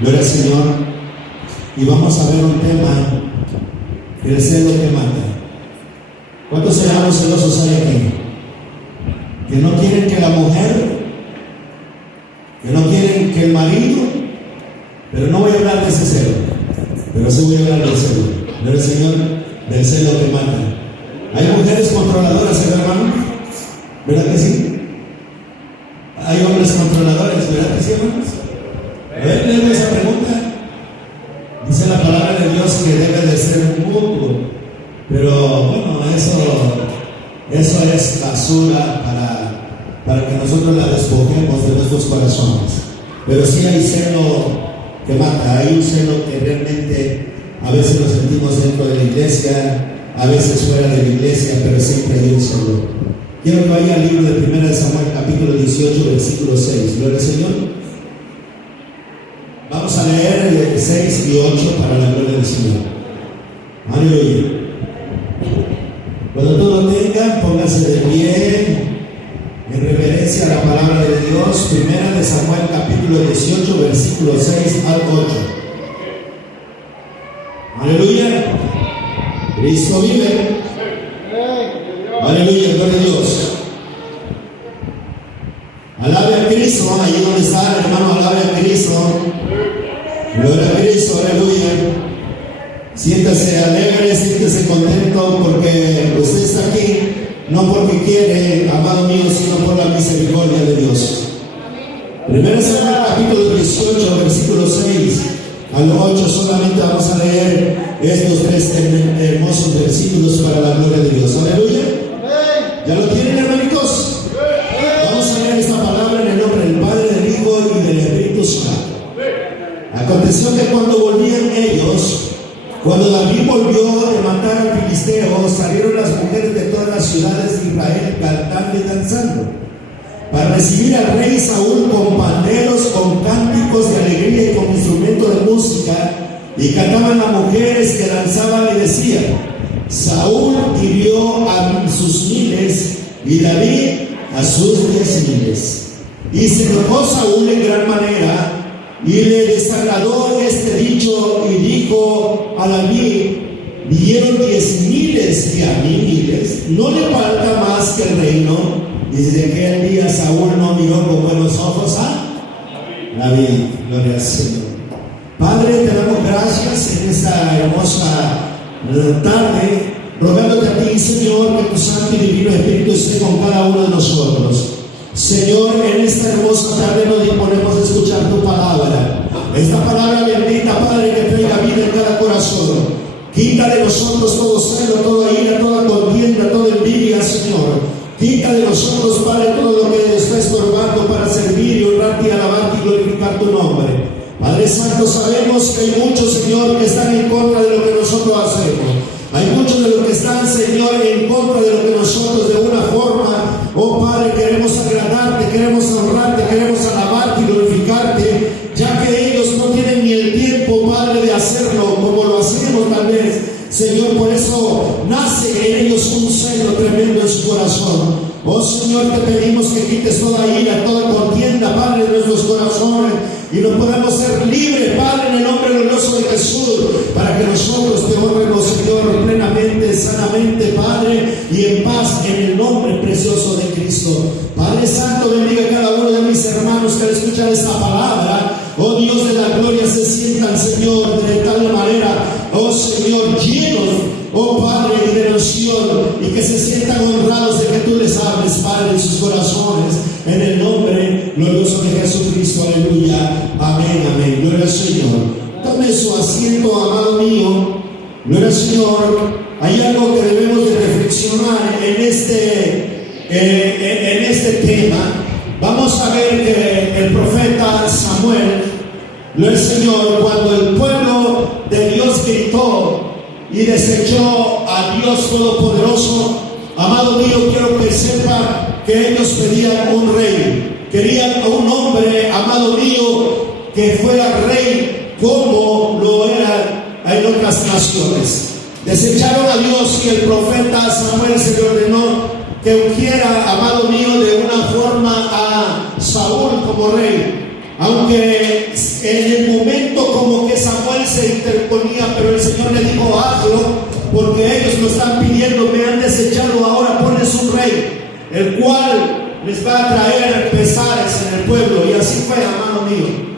Gloria al Señor. Y vamos a ver un tema: el celo que mata. ¿Cuántos hermanos celosos hay aquí? Que no quieren que la mujer, que no quieren que el marido, pero no voy a hablar de ese celo, pero sí voy a hablar del celo. Gloria al Señor, del celo que mata. ¿Hay mujeres controladoras, hermano? ¿Verdad que sí? ¿Hay hombres controladores? ¿Verdad que sí, hermanos? A ver, léeme esa pregunta. Dice la palabra de Dios que debe de ser mutuo, pero bueno, eso es basura para que nosotros la despojemos de nuestros corazones. Pero sí hay celo que mata, hay un celo que realmente a veces lo sentimos dentro de la iglesia, a veces fuera de la iglesia, pero siempre hay un celo. Quiero que vaya al libro de 1 Samuel capítulo 18 versículo 6. Gloria al Señor. Vamos a leer 6 y 8 para la gloria del Señor. Aleluya. Cuando todo lo tengan, pónganse de pie en reverencia a la palabra de Dios. 1 Samuel capítulo 18 versículo 6 al 8. Aleluya. Cristo vive. Aleluya, gloria a Dios. Alabe a Cristo, allí donde está, hermano, alabe a Cristo. Gloria a Cristo, aleluya. Siéntase alegre, siéntase contento, porque usted está aquí, no porque quiere, amado mío, sino por la misericordia de Dios. 1 Samuel capítulo 18, versículo 6 al 8, solamente vamos a leer estos tres hermosos versículos para la gloria de Dios. Aleluya. ¿Ya lo tienen, hermanitos? Vamos a leer esta palabra en el nombre del Padre, del Hijo y del Espíritu Santo. Aconteció que cuando volvían ellos, cuando David volvió de matar al filisteo, salieron las mujeres de todas las ciudades de Israel cantando y danzando, para recibir al rey Saúl con panderos, con cánticos de alegría y con instrumentos de música. Y cantaban las mujeres que danzaban y decían: Saúl hirió a sus miles y David a sus 10,000. Y se enojó Saúl en gran manera y le desagradó este dicho y dijo a David: ¿Dieron 10,000 y a mí miles? ¿No le falta más que el reino? Y desde aquel día Saúl no miró con buenos ojos a David. Gloria al Señor. Padre, te damos gracias en esta hermosa tarde, rogándote a ti, Señor, que tu Santo y Divino Espíritu esté con cada uno de nosotros. Señor, en esta hermosa tarde nos disponemos a escuchar tu palabra, esta palabra bendita, Padre, que traiga vida en cada corazón. Quita de nosotros todo celo, toda ira, toda contienda, toda envidia, Señor. Quita de nosotros, Padre, todo lo que está estorbando para servir y honrarte y alabarte y glorificar tu nombre. Padre Santo, sabemos que hay muchos, Señor, que están en contra de lo que nosotros hacemos. Hay muchos de los que están, Señor, en contra de lo que nosotros de una forma, oh Padre, queremos agradarte, queremos honrarte, queremos alabarte y glorificarte, ya que ellos no tienen ni el tiempo, Padre, de hacerlo como lo hacemos tal vez. Señor, por eso nace en ellos un celo tremendo en su corazón. Oh Señor, te pedimos que quites toda ira, toda contienda, Padre, de nuestros corazones, y nos podamos ser libres, Padre, en el nombre glorioso de Jesús, para que nosotros te honremos, Señor, plenamente, sanamente, Padre, y en paz, en el nombre precioso de Cristo. Padre Santo, bendiga a cada uno de mis hermanos que al escuchar esta palabra, oh Dios de la gloria, se sientan, Señor, de tal manera, oh Señor, llenos, oh Padre, de devoción, y que se sientan honrados de que tú les hables, Padre, en sus corazones, en el nombre glorioso de Jesucristo. Aleluya. Amén, amén. Gloria al Señor. Tome su asiento, amado mío. Gloria al Señor. Hay algo que debemos de reflexionar en este tema. Vamos a ver que el profeta Samuel, gloria al Señor, cuando el pueblo de Dios gritó y desechó a Dios Todopoderoso, amado mío, quiero que sepa que ellos pedían un rey. Querían a un hombre, amado mío, que fuera rey como lo era en otras naciones. Desecharon a Dios y el profeta Samuel se le ordenó que ungiera, amado mío, de una forma a Saúl como rey. Aunque en el momento como que Samuel se interponía, pero el Señor le dijo: hazlo, porque ellos lo están pidiendo, me han desechado, ahora pones un rey, el cual les va a traer pesares en el pueblo. Y así fue, amado mío.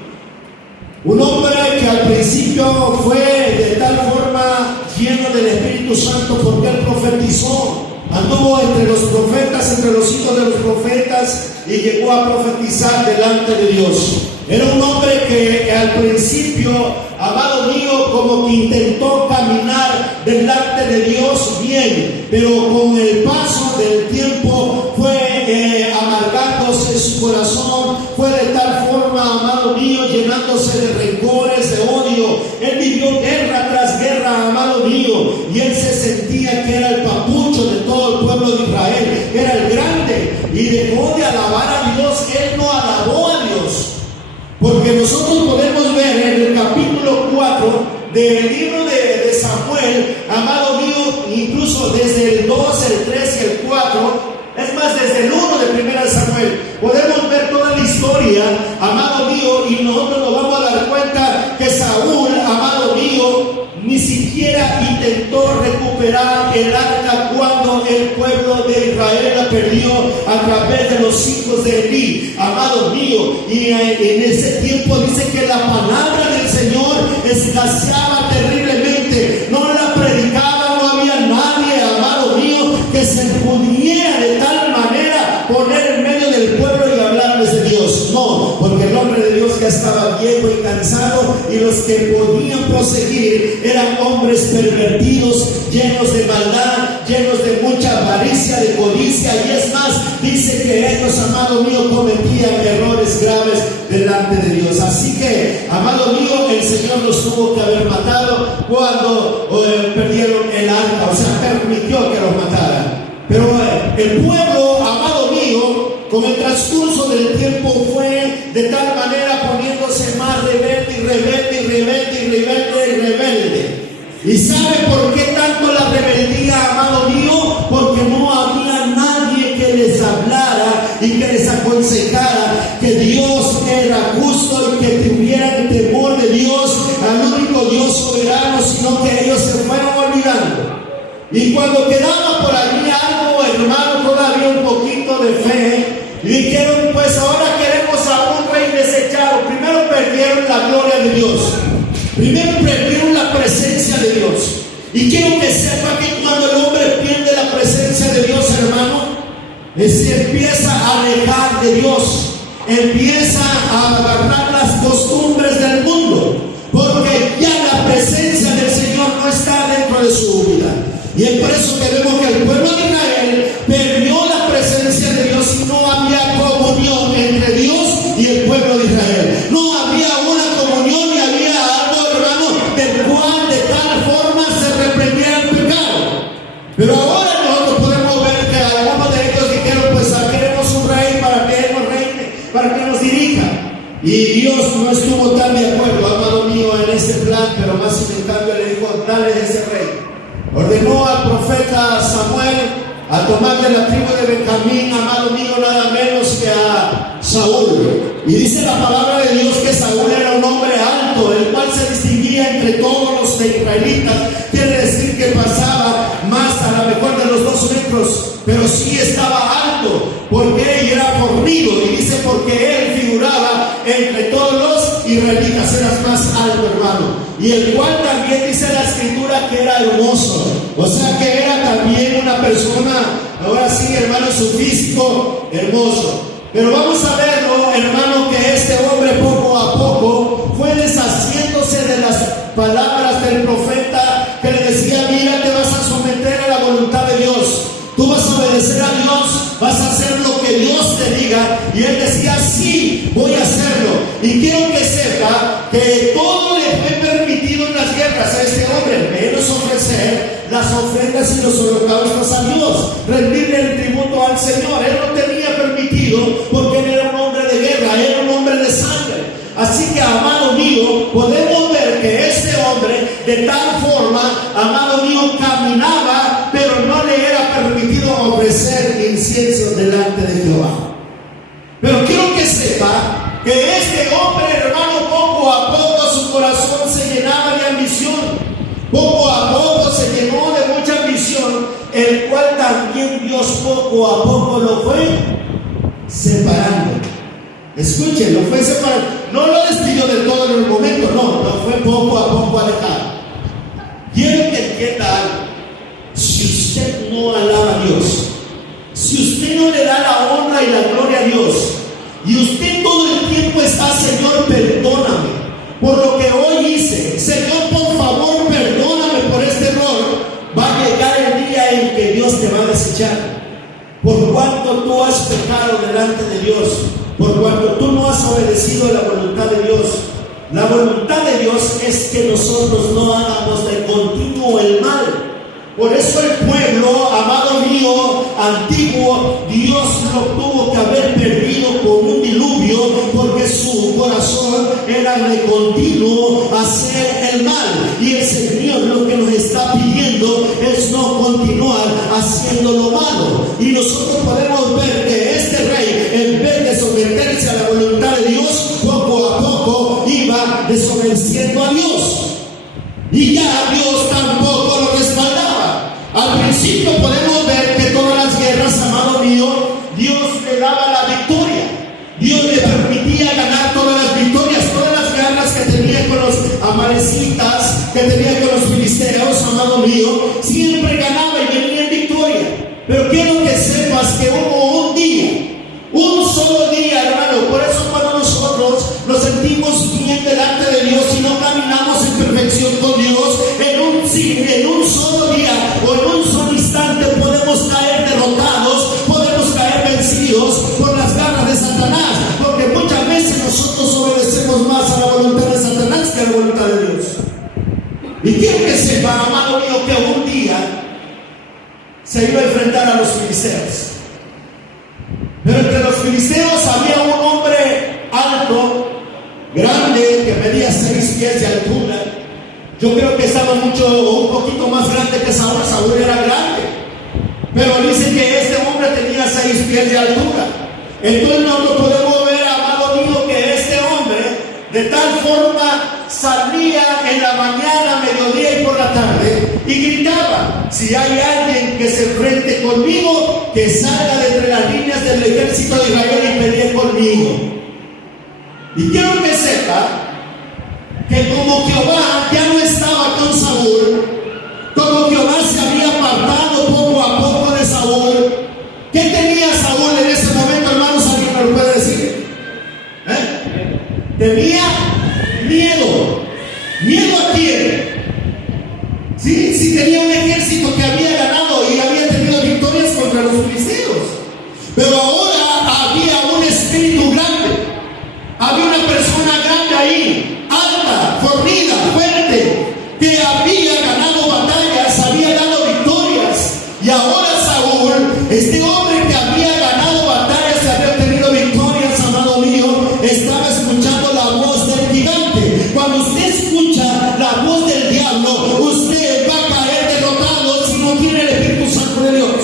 Un hombre que al principio fue de tal forma lleno del Espíritu Santo, porque él profetizó, anduvo entre los profetas, entre los hijos de los profetas, y llegó a profetizar delante de Dios. Era un hombre que al principio, amado mío, como que intentó caminar delante de Dios bien, pero con el paso del tiempo fue amargándose su corazón, fue de tal forma, amado mío, llenándose de rencores, de odio. Él vivió guerra tras guerra, amado mío, y él se sentía que era el papucho de todo el pueblo de Israel, era el grande, y dejó de alabar a Dios. Él no alabó a Dios. Porque nosotros podemos ver en el capítulo 4 del libro de Samuel, amado mío, incluso desde el 2, el 3 y el 4, es más, desde el 1 de 1 Samuel, podemos ver toda la historia, amado mío, y nosotros nos vamos a dar cuenta que Saúl, amado mío, ni siquiera intentó recuperar el arca cuando el pueblo de Israel la perdió a través de los hijos de Elí, amado mío. Y en ese tiempo dice que la palabra del Señor escaseaba terriblemente, no la predicaba, no había nadie, amado mío, que se pudiera de tal manera poner en medio del pueblo y hablarles de Dios. No, porque el hombre de Dios ya estaba viejo y cansado, y los que podían proseguir eran hombres pervertidos, llenos de maldad, llenos de mucha avaricia, de codicia, y es más, dice que ellos, amado mío, cometían errores graves delante de Dios. Así que, amado mío, el Señor los tuvo que haber matado cuando perdieron el arca, o sea, permitió que los mataran. Pero el pueblo, amado mío, con el transcurso del tiempo fue de tal manera poniéndose más rebelde y rebelde y rebelde y rebelde y rebelde. ¿Y sabe por qué tanto la rebeldía, amado mío? Porque no había nadie que les hablara y que les aconsejara que Dios era justo y que tuvieran temor de Dios, al único Dios soberano, sino que ellos se fueron olvidando. Y cuando quedaba por allí algo, hermano, todavía un poquito de fe, y dijeron: pues ahora queremos a un rey desechado. Primero perdieron la gloria de Dios, primero perdieron la presencia de Dios. Y quiero que sepa que cuando el hombre pierde la presencia de Dios, hermano, se empieza a alejar de Dios, empieza a agarrar las costumbres del mundo, porque ya la presencia del Señor no está dentro de su vida. Y es por eso que vemos que el pueblo de Israel perdió la presencia de Dios, y no había comunión entre Dios y el pueblo de Israel. No había una comunión, y había algo, hermano, del cual de tal forma se reprendía el pecado. Pero ahora nosotros podemos ver que algunos de ellos dijeron: pues queremos un rey para que Él nos reine, para que nos dirija. Y Dios no estuvo tan de acuerdo, amado mío, en ese plan, pero más sin cambio le dijo: dale ese rey. Ordenó al profeta Samuel a tomar de la tribu de Benjamín, amado mío, nada menos que a Saúl. Y dice la palabra de Dios que Saúl era un hombre alto, el cual se distinguía entre todos los israelitas. Quiere decir que pasaba más a lo mejor de los 2 metros, pero sí estaba alto, porque él era fornido. Y dice: porque él figuraba entre todos los israelitas, eras más alto, hermano. Y el cual también dice la escritura que era hermoso, o sea que era también una persona, ahora sí, hermano, su físico hermoso. Pero vamos a verlo, hermano, que este hombre poco a poco fue deshaciéndose de las palabras del profeta que le decía: mira, te vas a someter a la voluntad de Dios, tú vas a obedecer a Dios, vas a hacer lo que Dios te diga. Y él decía: sí, voy a hacerlo. Y quiero que sepa que todo le fue permitido en las guerras a este hombre, menos ofrecer las ofrendas y los holocaustos a Dios, rendirle el tributo al Señor. Él no tenía permitido, porque él era un hombre de guerra, era un hombre de sangre. Así que, amado mío, podemos ver que este hombre de tal forma, amado mío, caminaba, pero no le era permitido ofrecer incienso delante de Jehová. Pero quiero que sepa que este hombre, hermano, poco a Poco a poco se llenó de mucha ambición, el cual también Dios poco a poco lo fue separando. Escuchen, lo fue separando. No lo despidió del todo en el momento, no, lo fue poco a poco alejado. Quiero que entienda algo. Si usted no alaba a Dios, si usted no le da la honra y la gloria a Dios, y usted todo el tiempo está, Señor, perdóname por lo que hoy hice, Señor, por favor, perdóname por este error, va a llegar el día en que Dios te va a desechar. Por cuanto tú has pecado delante de Dios, por cuanto tú no has obedecido la voluntad de Dios. La voluntad de Dios es que nosotros no hagamos de continuo el mal. Por eso el pueblo, amado mío, antiguo, Dios lo tuvo que haber perdido con un diluvio, porque su corazón era de continuo hacer el mal. Y el Señor lo que nos está pidiendo es no continuar haciendo lo malo. Y nosotros podemos ver que este rey, en vez de someterse a la voluntad de Dios, poco a poco iba desobedeciendo a Dios. Y ya Dios tampoco lo respaldaba. Al principio podemos ver que todas las guerras, amado mío, Dios le daba la victoria. Dios le permitía ganar todas las victorias, todas las guerras que tenía con los amalecitas, que tenía con los filisteos, amado mío, siempre ganaba y venía en victoria. Pero quiero que sepas que hubo un día, un solo día, hermano. Por eso cuando nosotros nos sentimos bien delante de Dios y no caminamos en perfección con Dios, en un solo día o en un solo instante podemos caer derrotados, podemos caer vencidos por las garras de Satanás, porque muchas veces nosotros obedecemos más a la voluntad de Satanás que a la voluntad de Dios. Y quiero que sepa, amado mío, que un día se iba a enfrentar a los filisteos. Pero entre los filisteos había un hombre alto, grande, que medía 6 pies de altura. Yo creo que estaba un poquito más grande que Saúl. Saúl era grande, pero dice que este hombre tenía 6 pies de altura. Entonces nosotros podemos ver, amado mío, que este hombre de tal forma salía en la mañana, mediodía y por la tarde y gritaba: si hay alguien que se enfrente conmigo, que salga de entre las líneas del ejército de Israel y pelee conmigo. Y quiero que sepa que como Jehová ya no estaba con Saúl, como Jehová se había apartado poco a poco de Saúl, ¿qué tenía Saúl en ese momento, hermanos? ¿Alguien me lo puede decir? Tenía miedo. ¿Miedo a quién? Sí, sí, tenía un ejército que había ganado y había tenido victorias contra los filisteos. Pero ahora había un espíritu grande. Había una persona grande ahí, alta, fornida, fuerte, que había ganado batallas, había dado victorias. Y ahora Saúl, este hombre que había ganado batallas y había tenido victorias, amado mío, estaba escuchando la voz del gigante. Cuando usted escucha la voz del diablo, usted va a caer derrotado si no tiene el Espíritu Santo de Dios.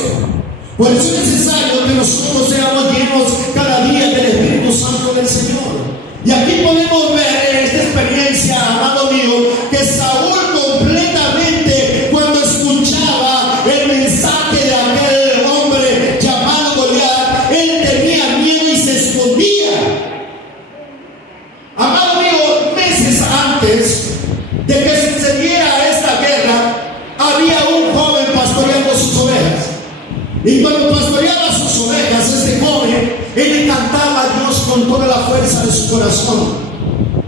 Por eso es necesario que nosotros seamos llenos cada día del Espíritu Santo del Señor. Y aquí podemos ver en esta experiencia, amado mío, que Saúl completamente, cuando escuchaba el mensaje de aquel hombre llamado Goliat, él tenía miedo y se escondía. Amado mío, meses antes de que sucediera esta guerra, había un joven pastoreando sus ovejas. Y cuando pastoreaba sus ovejas, este joven, él le cantaba a Dios con toda la fuerza de su corazón.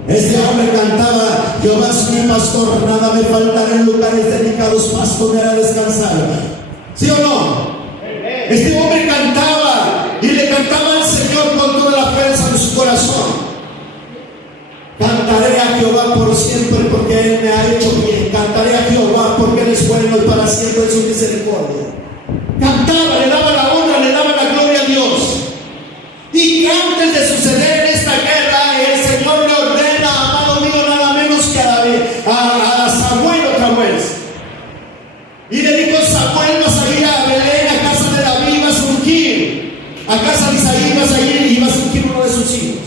Este hombre cantaba: Jehová es mi pastor, nada me faltará, en lugares dedicados pasto me hará descansar. ¿Sí o no? Este hombre cantaba y le cantaba al Señor con toda la fuerza de su corazón. Cantaré a Jehová por siempre, porque Él me ha hecho bien. Cantaré a Jehová porque Él es bueno y para siempre es su misericordia. Cantaba, le daba la honra, le daba la gloria a Dios. Y antes de suceder en esta guerra, el Señor le ordena, amado mío, nada menos que a Samuel otra vez. Y le dijo: Samuel, vas a ir a Belén, a casa de David, vas a ungir. A casa de Isaí vas a ir y vas a ungir uno de sus hijos.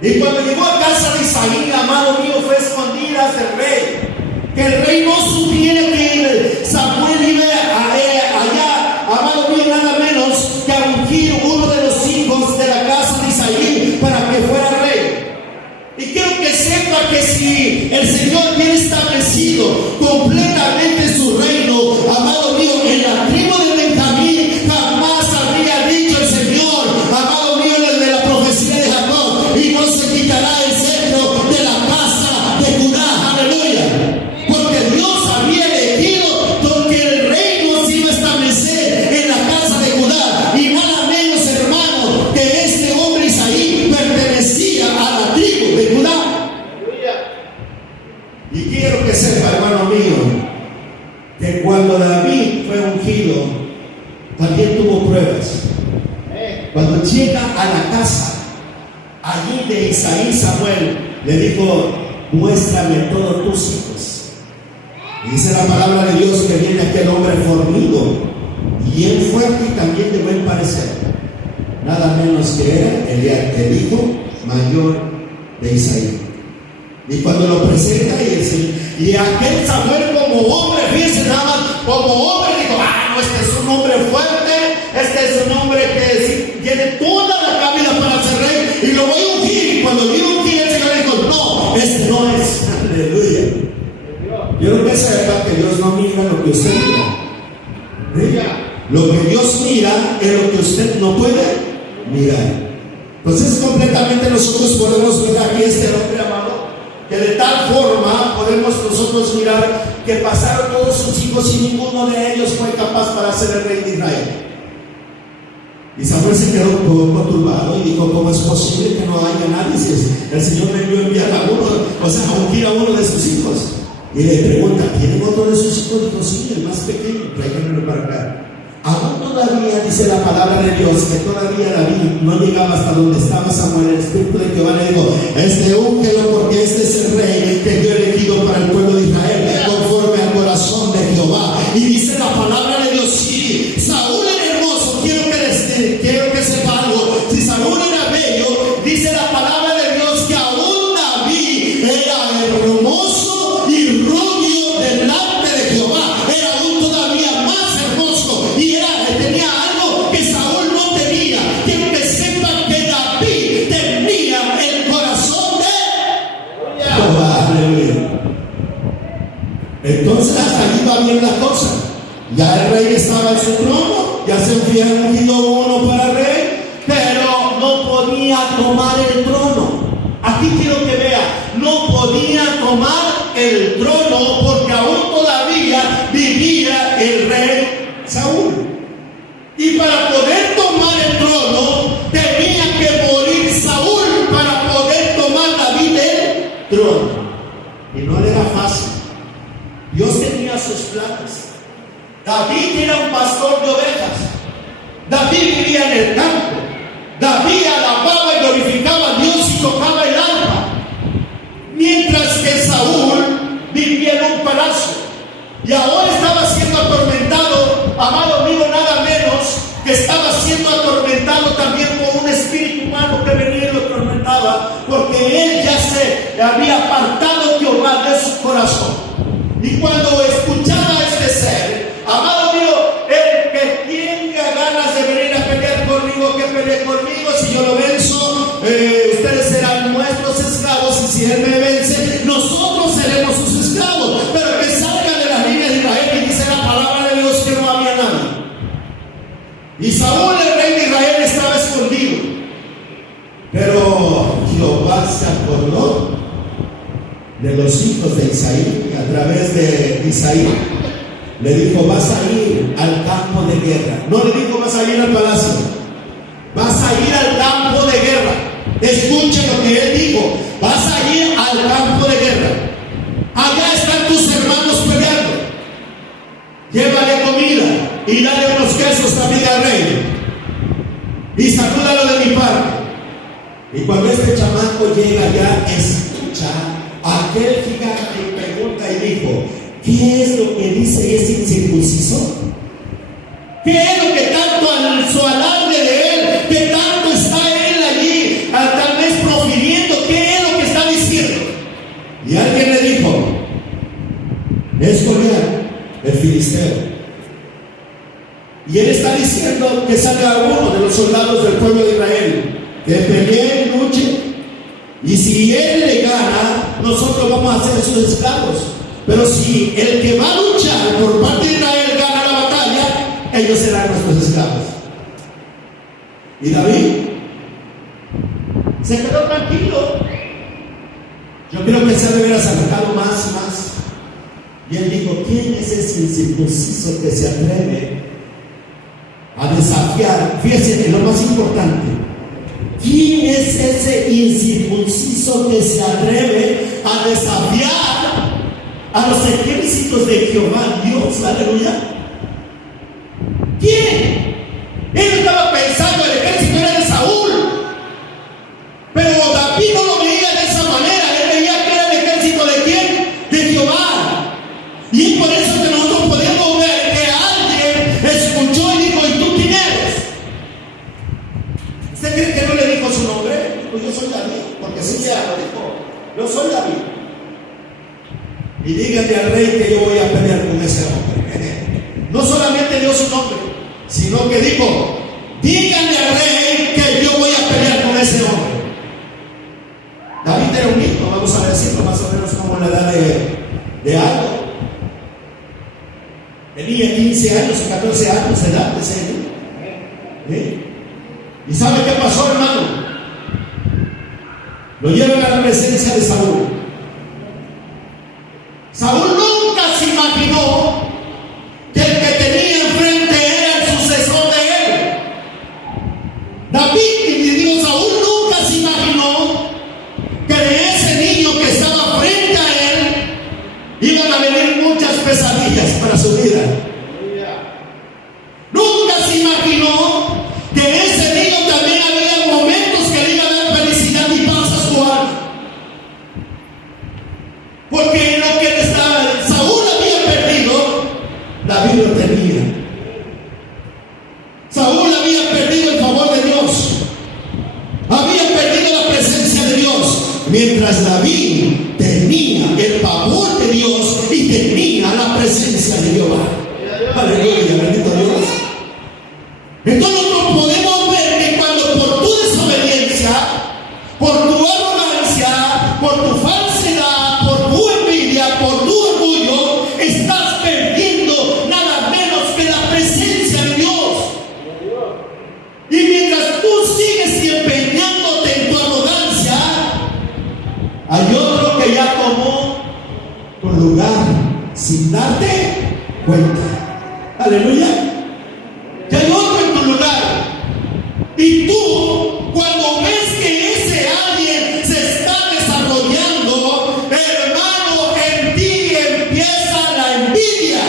Y cuando llegó a casa de Isaí, amado mío, fue escondida del rey. Que el rey no que sepa que si el Señor tiene establecido completamente su reino, amado mío, en la tribu de Benjamín, jamás habría dicho el Señor, amado mío, desde la profecía de Jacob, y no se quitará el cetro de la casa de Judá. Aleluya. Porque Dios había elegido que el reino se iba a establecer en la casa de Judá, y nada menos, hermano, que este hombre Isaí pertenecía a la tribu de Judá. Y quiero que sepa, hermano mío, que cuando David fue ungido, también tuvo pruebas. Cuando llega a la casa allí de Isaí, Samuel le dijo: muéstrame todos tus hijos. Y dice la palabra de Dios que viene aquel hombre fornido, bien fuerte y también de buen parecer, nada menos que era el hijo mayor de Isaí. Y cuando lo presenta, y aquel Samuel, como hombre, fíjense nada más, como hombre, dijo: no, este es un hombre fuerte, este es un hombre que tiene toda la cabida para ser rey, y lo voy a ungir. Y cuando yo ungí, el Señor dijo: no, este no es. Aleluya. Quiero que sepa que Dios no mira lo que usted mira. Lo que Dios mira es lo que usted no puede mirar. Entonces, completamente nosotros podemos ver aquí este hombre, amado, que de tal forma podemos nosotros mirar que pasaron todos sus hijos y ninguno de ellos fue capaz para ser el rey de Israel. Y Samuel se quedó un poco turbado y dijo: ¿cómo es posible que no haya nadie si el Señor me envió a enviar a uno, o sea, a ungir a uno de sus hijos? Y le pregunta: ¿tienen otro de sus hijos? Dijo: sí, el más pequeño, tráiganmelo para acá. Aún todavía dice la palabra de Dios que todavía David no llegaba hasta donde estaba Samuel. El Espíritu de Jehová le dijo: úngelo, porque este es el rey que yo he elegido para el pueblo de Israel, conforme al corazón de Jehová. Y dice la palabra de Dios: sí, Saúl era hermoso. Quiero que sepa algo. Si Saúl era bello, dice la palabra de Dios que aún David era hermoso y rubio delante de Jehová. Era aún todavía más hermoso, y tenía algo que Saúl no tenía. Quiero que sepan que David tenía el corazón de Jehová. Aleluya. Entonces hasta allí va bien la cosa. Ya el rey estaba en su trono, ya se había ungido uno para rey, pero no podía tomar el trono. Aquí quiero que vea: no podía tomar el trono porque aún todavía vivía el rey Saúl. Y para poder tomar el trono tenía que morir Saúl para poder tomar David el trono. Y no le era fácil. Dios tenía sus planes. David era un pastor de ovejas. David vivía en el campo. David alababa y glorificaba a Dios y tocaba el arpa. Mientras que Saúl vivía en un palacio. Y ahora estaba siendo atormentado, amado mío, nada menos que estaba siendo atormentado también por un espíritu humano que venía y lo atormentaba, porque él ya se había apartado Jehová de su corazón. Y cuando escuchaba a este ser, amado mío, el que tenga ganas de venir a pelear conmigo, que pelee conmigo. Si yo lo venzo, ustedes serán nuestros esclavos, y si él me vence, nosotros seremos sus esclavos. Pero que salga de la línea de Israel. Y dice la palabra de Dios que no había nadie. Y Saúl, el rey de Israel, estaba escondido. Pero Jehová se acordó de los hijos de Isaí a través de Isaí. Le dijo: vas a ir al campo de guerra. No le dijo: vas a ir al palacio, vas a ir al campo de guerra. Escuchen lo que él dijo: vas a ir al campo de guerra. Allá están tus hermanos peleando. Llévale comida y dale unos quesos también al rey, y salúdalo de mi parte. Y cuando este chamaco llega allá, escucha a aquel gigante y pregunta y dijo: ¿qué es lo que dice ese incircunciso? ¿Qué es lo que tanto su alarde de él, que tanto está él allí, tal vez profiriendo? ¿Qué es lo que está diciendo? Y alguien le dijo: es Goliat, el filisteo. Y él está diciendo que salga uno de los soldados del pueblo de Israel, que pelee y luche, y si él le gana gana, nosotros vamos a ser sus esclavos. Pero si el que va a luchar por parte de Israel gana la batalla, ellos serán nuestros esclavos. Y David se quedó tranquilo. Yo creo que se debe haber acercado más. Y él dijo: ¿quién es ese incircunciso que se atreve a desafiar? Fíjense en lo más importante. ¿Quién es ese incircunciso que se atreve a desafiar a los ejércitos de Jehová Dios? Aleluya. ¿Quién? Él estaba pensando: el ejército era de Saúl. Pero David no lo veía de esa manera. Él veía que era el ejército de ¿quién? De Jehová. Y es por eso que nosotros podemos ver que alguien escuchó y dijo: ¿y tú quién eres? ¿Usted cree que no le dijo su nombre? Pues yo soy David, porque sí ya lo dijo. Yo soy David. Y díganle al rey que yo voy a pelear con ese hombre. No solamente dio su nombre, sino que dijo: díganle al rey que yo voy a pelear con ese hombre. David era un niño, vamos a decirlo más o menos como la edad de algo. Tenía 15 años o 14 años de edad, ese niño. ¿Y sabe qué pasó, hermano? Lo llevan a la presencia de Saúl. Saúl nunca se imaginó que el que tenía enfrente era el sucesor de él. David, y digo, Saúl nunca se imaginó que de ese niño que estaba frente a él iban a venir muchas pesadillas para su vida. Nunca se imaginó que ese niño también había momentos que le iba a dar felicidad y paz a su alma. Porque lo que Saúl había perdido, David lo tenía. Saúl había perdido el favor de Dios, había perdido la presencia de Dios, mientras David tenía el favor de Dios y tenía la presencia de Jehová. Aleluya, bendito Dios. Entonces nosotros podemos ver que cuando por tu desobediencia, por tu arrogancia, por tu falsedad, por tu envidia, por tu orgullo, estás perdiendo nada menos que la presencia de Dios. Y mientras tú sigues empeñándote en tu arrogancia, hay otro que ya tomó tu lugar sin darte cuenta. Aleluya. Que hay otro en tu lugar. Y tú, cuando ves que ese alguien se está desarrollando, hermano, en ti empieza la envidia.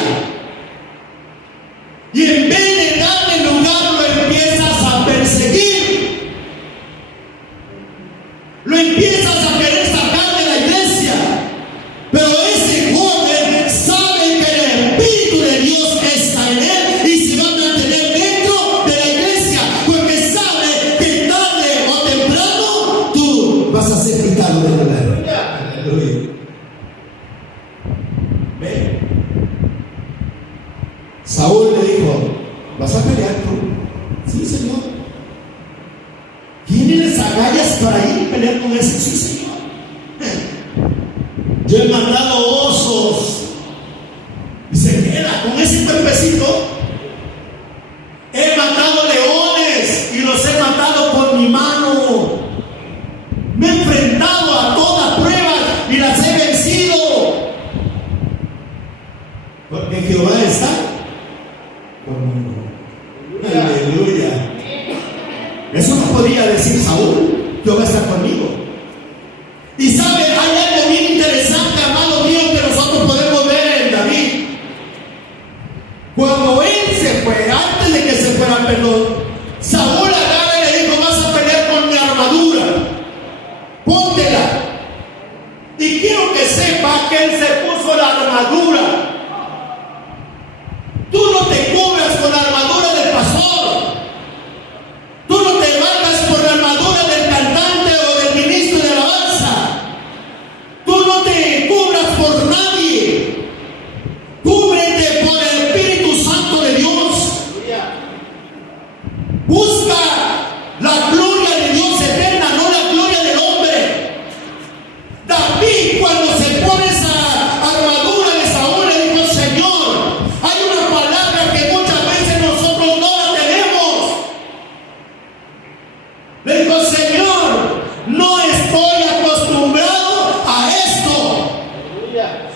Y en vez de darle lugar, lo empiezas a perseguir. Lo empiezas a querer sacar de la iglesia. Pero ese joven sabe que el Espíritu de Dios está en él y se va a mantener dentro de la iglesia, porque sabe que tarde o temprano tú vas a ser quitado de la gloria. Aleluya. ¿Ve? Saúl le dijo: ¿vas a pelear tú? Sí, Señor. ¿Tienes agallas para ir y pelear con ese? Sí, Señor. Yo he mandado osos y se queda con ese cuerpecito. He matado leones y los he matado con mi mano. Me he enfrentado a todas pruebas y las he vencido, porque Jehová está conmigo. Aleluya. Eso no podía decir Saúl: Jehová está conmigo. Y sabe, hay algo bien interesante, amado mío, que nosotros podemos ver en David. Cuando él se fue, antes de que se fuera, perdón, Saúl agarra y le dijo: vas a pelear con mi armadura, póntela. Y quiero que sepa que él se puso la armadura. Tú no te cubras con la armadura del pastor. Tú no te mandas por la armadura del cantante o del ministro de alabanza. Tú no te cubras por nadie. Cúbrete por el Espíritu Santo de Dios. Busca la gloria de Dios eterna, no la gloria del hombre.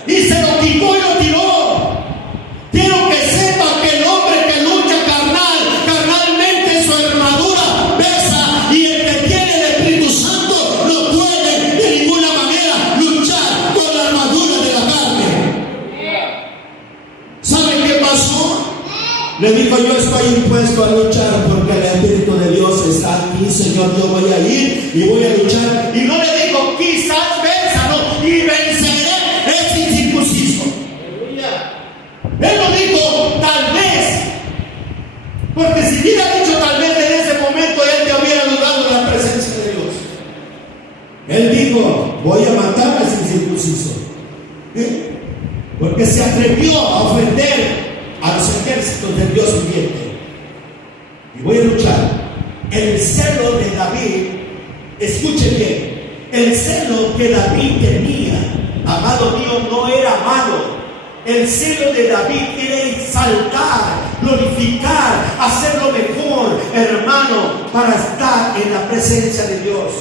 y se lo quitó y lo tiró. Quiero que sepa que el hombre que lucha carnalmente su armadura pesa, y el que tiene el Espíritu Santo no puede de ninguna manera luchar con la armadura de la carne. ¿Saben qué pasó? Le dijo: yo estoy impuesto a luchar porque el Espíritu de Dios está aquí, Señor. Yo voy a ir y voy a luchar. Y no le dijo: quizás venza, no, y venceré ese incircunciso. Él no dijo tal vez, porque si hubiera dicho tal vez, en ese momento él ya hubiera dudado de la presencia de Dios. Él dijo: voy a matar a ese incircunciso, porque se atrevió a ofender a los ejércitos del Dios viviente. Y voy a luchar. El celo de David, escuche bien, el celo que David tenía, amado mío, no era malo. El celo de David era exaltar, glorificar, hacerlo mejor, hermano, para estar en la presencia de Dios.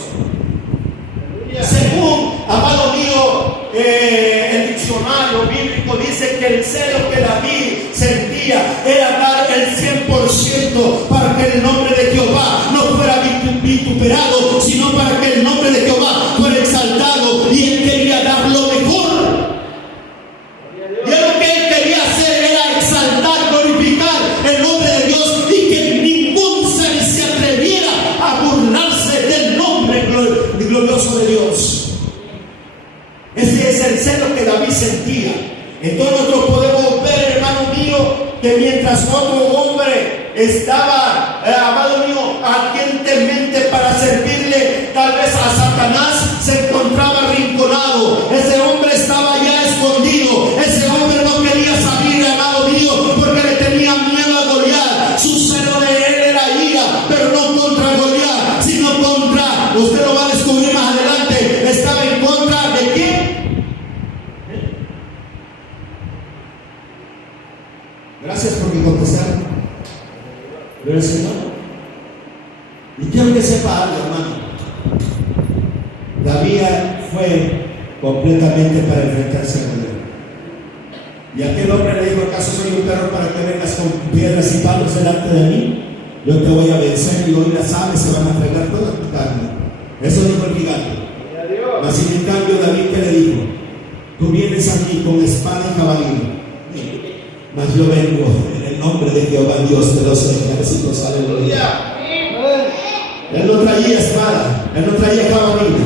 Según, amado mío, el diccionario bíblico dice que el celo que David sentía era dar el 100% para que el nombre de Jehová no fuera vituperado, sino para que el nombre de Jehová fuera exaltado, y él quería dar lo mejor. Y lo que él quería hacer era exaltar, glorificar el nombre de Dios, y que ningún ser se atreviera a burlarse del nombre glorioso de Dios. Ese es el celo que David sentía. Entonces nosotros podemos ver, hermano mío, que mientras otro hombre estaba, amado mío, ardientemente para servirle tal vez a Satanás, se encontraba arrinconado. Ese hombre estaba ya escondido. Ese hombre no quería salir, amado mío, porque le tenía miedo a Goliat. Su celo de él era ira, pero no contra Goliat, sino contra, usted lo va a descubrir más adelante, estaba en contra de quién. Gracias por mi contestar. Pero el Señor. Y quiero que sepa algo, hermano. David fue completamente para enfrentarse a Goliat. Y aquel hombre le dijo: ¿acaso soy un perro para que vengas con piedras y palos delante de mí? Yo te voy a vencer, y hoy las aves se van a fregar toda tu carne. Eso dijo el gigante. Mas sin en cambio David, ¿qué le dijo? Tú vienes aquí con espada y jabalina, mas yo vengo en el nombre de Jehová Dios de los ejércitos. Aleluya. Él no traía espada, él no traía jabalina.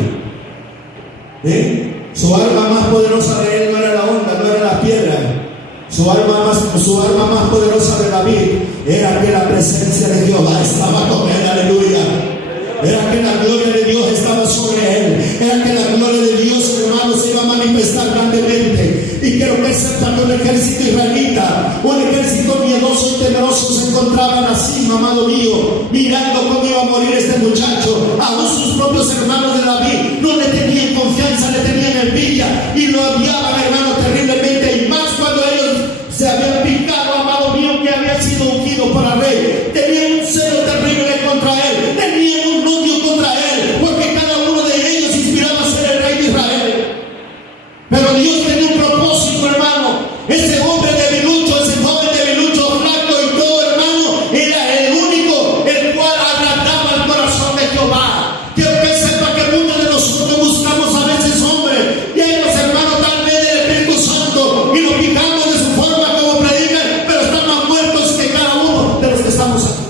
Su arma más poderosa de él no era la onda, no era la piedra. Su arma más poderosa de David era que la presencia de Jehová estaba con él. Aleluya. Era que la gloria de Dios estaba sobre él. Era que la gloria de Dios, hermano, se iba a manifestar grandemente. Y quiero que sepan que un ejército israelita, un ejército miedoso y temeroso, se encontraban así, amado mío, mirando cómo iba a morir este muchacho. Aún sus propios hermanos de David no le tenían confianza, le tenían envidia y lo odiaban, hermano, terriblemente. Y más cuando ellos se habían picado, amado mío, que había sido ungido para rey. Tenían un celo terrible contra él, tenían un odio contra él, porque cada uno de ellos inspiraba a ser el rey de Israel. Pero Dios tenía un propósito, hermano. Ese hombre debilucho, ese joven debilucho, flaco y todo, hermano, era el único el cual agradaba el corazón de Jehová. Quiero que sepa que muchos de nosotros buscamos a veces hombres llenos, hermano, tal vez del Espíritu Santo, y nos fijamos de su forma como predican, pero están más muertos que cada uno de los que estamos aquí.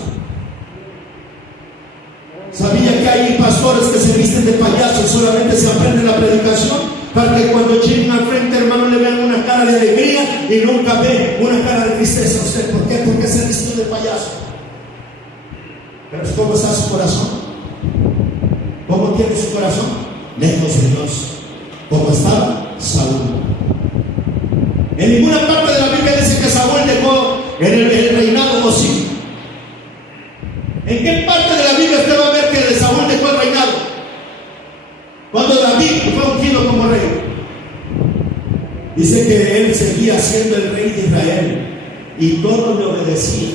¿Sabía que hay pastores que se visten de payasos y solamente se aprende la predicación? Para que cuando lleguen al frente, hermano, le vean una cara de alegría y nunca ven una cara de tristeza a usted. ¿Por qué? Porque se vistió de payaso. Pero ¿cómo está su corazón? ¿Cómo tiene su corazón? Lejos de Dios. ¿Cómo estaba Saúl? En ninguna parte de la Biblia dice que Saúl dejó el reinado o sí. ¿En qué parte de la Biblia usted va a ver que Saúl dejó el reinado? Cuando David fue ungido como rey, dice que él seguía siendo el rey de Israel y todos le obedecían.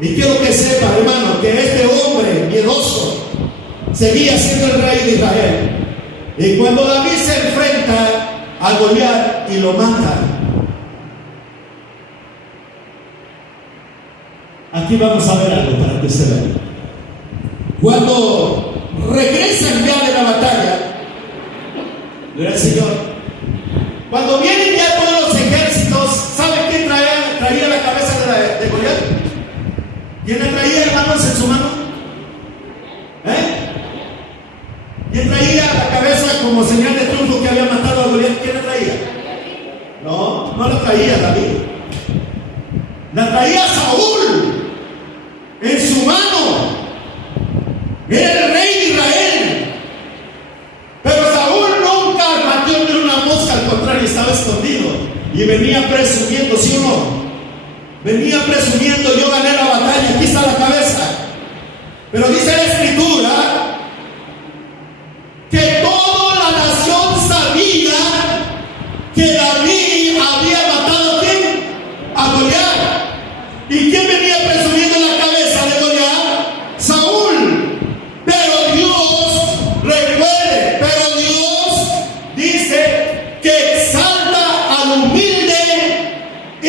Y quiero que sepa, hermano, que este hombre miedoso seguía siendo el rey de Israel. Y cuando David se enfrenta a Goliat y lo mata. Aquí vamos a ver algo para que usted vea. Cuando regresan ya de la batalla, gloria al Señor, cuando vienen ya todos los ejércitos, ¿sabe quién traía la cabeza de Goliat? ¿Quién la traía, hermanos, en su mano? ¿Quién traía la cabeza como señal de triunfo que había matado a Goliat? ¿Quién la traía? No la traía David. La traía Saúl en su mano. Era el rey de Israel. Pero Saúl nunca mató ni una mosca, al contrario, estaba escondido. Y venía presumiendo, ¿sí o no? Venía presumiendo: yo gané la batalla, aquí está la cabeza. Pero dice la Escritura que toda la nación sabía que David había matado ¿a quién? A Goliat. ¿Y quién venía presumiendo la cabeza de Goliat? Saúl. Pero Dios dice que exalta al humilde y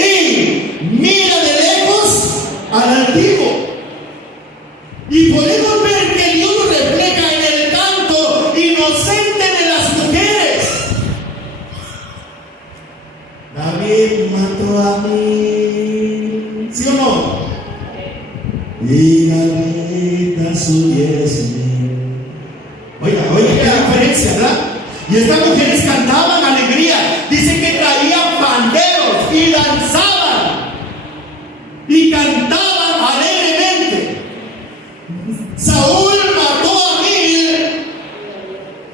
mira de lejos al altivo. Y podemos ver que Dios lo refleja en el canto inocente de las mujeres. David mató a mí, ¿sí o no? Y David a su diezmo. Oiga, qué diferencia, ¿verdad? Y estas mujeres cantaban alegría. Dicen que traían panderos y danzaban y cantaban alegremente. Saúl mató a 1000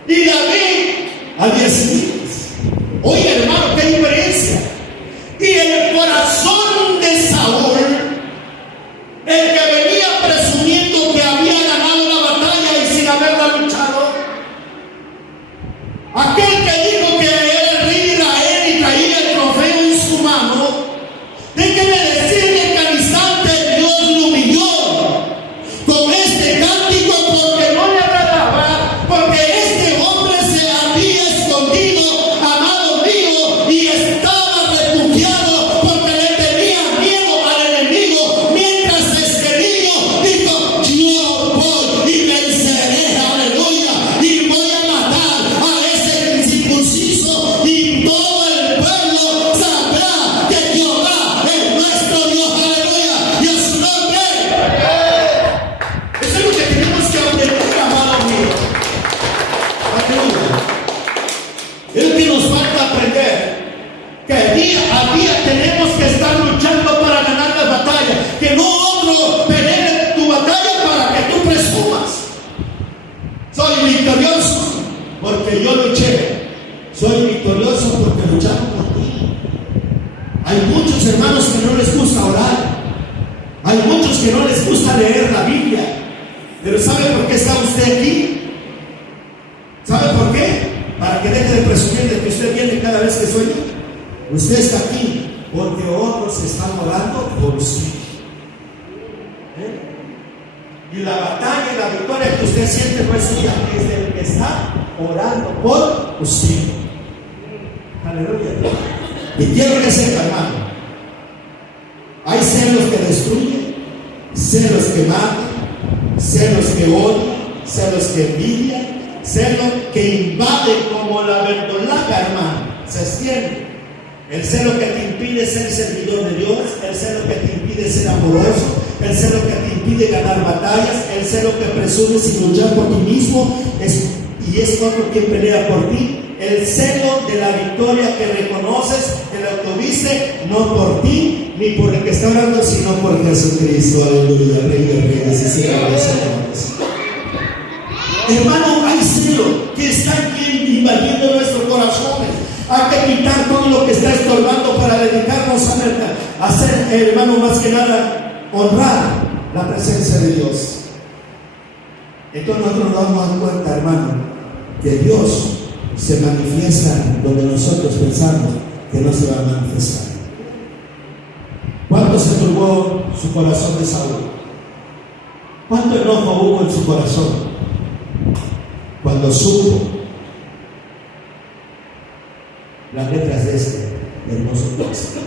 y David a 10,000. Oye, hermano, qué diferencia. Y el corazón de Saúl, el que venía presumiendo que había ganado la batalla y sin haberla luchado, aquel que dijo que era el rey de Israel y traía el trofeo en su mano, déjeme decirle que al instante Dios lo humilló con este cántico, porque no le agradaba, porque este hombre se había escondido, amado mío, y estaba refugiado porque le tenía miedo al enemigo. Mientras este niño dijo: yo voy y venceré, aleluya, y voy a matar a ese incircunciso, y todo el pueblo sabrá que Jehová es nuestro Dios, aleluya, y a su nombre. Eso es lo que tenemos que aprender, amado mío. Aleluya. Es lo que nos falta aprender. Que día a día tenemos que estar luchando para ganar la batalla. Que no otro pelee tu batalla para que tú presumas. Soy victorioso porque yo luché. Soy victorioso porque lucharon por ti. Hay muchos hermanos que no les gusta orar. Hay muchos que no les gusta leer la Biblia. Pero ¿sabe por qué está usted aquí? ¿Sabe por qué? Para que deje de presumir de que usted viene cada vez que sueña. Usted está aquí porque otros están orando por usted. Y la batalla y la victoria que usted siente no es suya, es del que está orando por usted. Aleluya. Y quiero que sepa, hermano, hay celos que destruyen, celos que matan, celos que odian, celos que envidian, celos que invaden como la verdolaga, hermano. Se extiende. El celo que te impide ser servidor de Dios, el celo que te impide ser amoroso, el celo que te impide ganar batallas, el celo que presume sin luchar por ti mismo, y es otro quien pelea por ti. El celo de la victoria que reconoces, que la obtuviste, no por ti, ni por el que está orando, sino por Jesucristo. Aleluya, Rey de Reyes y Señor de Señores. Hermano, hay celo que está aquí invadiendo nuestros corazones. Hay que quitar todo lo que está estorbando para dedicarnos a hacer, hermano, más que nada, honrar la presencia de Dios. Entonces nosotros nos damos cuenta, hermano, que Dios se manifiesta donde nosotros pensamos que no se va a manifestar. ¿Cuánto se turbó su corazón de Saúl? ¿Cuánto enojo hubo en su corazón cuando supo las letras de este hermoso texto.